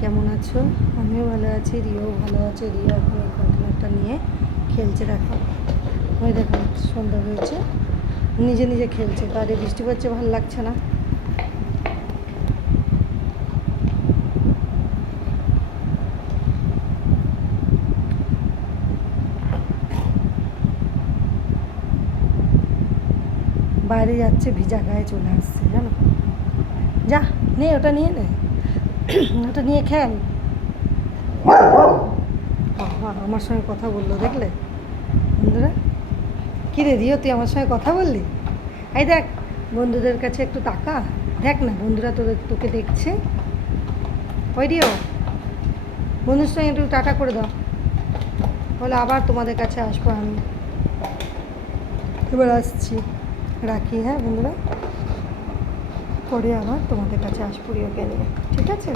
কেমন আছো? আমিও ভালো আছি, রিও ভালো আছে। রিও এখন ওই কন্টেনারটা নিয়ে খেলছে। দেখো, ওই দেখো সন্ধ্যা হয়েছে, নিজে নিজে খেলছে। বাইরে বৃষ্টি পড়ছে, ভালো লাগছে না। বাইরে যাচ্ছে, ভিজা গায়ে চলে আসছে, জানো। যা, নে ওটা নিয়ে নে, ওটা নিয়ে খেল। বাবা আমার সঙ্গে কথা বললো, দেখলে বন্ধুরা? কী রে রিও, তুই আমার সঙ্গে কথা বললি? এই দেখ, বন্ধুদের কাছে একটু তাকা, দেখ না বন্ধুরা তোকে দেখছে। ওই রিও, বন্ধুর সঙ্গে একটু টাটা করে দাও, বলে আবার তোমাদের কাছে আসবো আমি। এবার আসছি, রাখি হ্যাঁ বন্ধুরা, পরে আবার তোমাদের কাছে আসবো রিওকে নিয়ে, ঠিক আছে?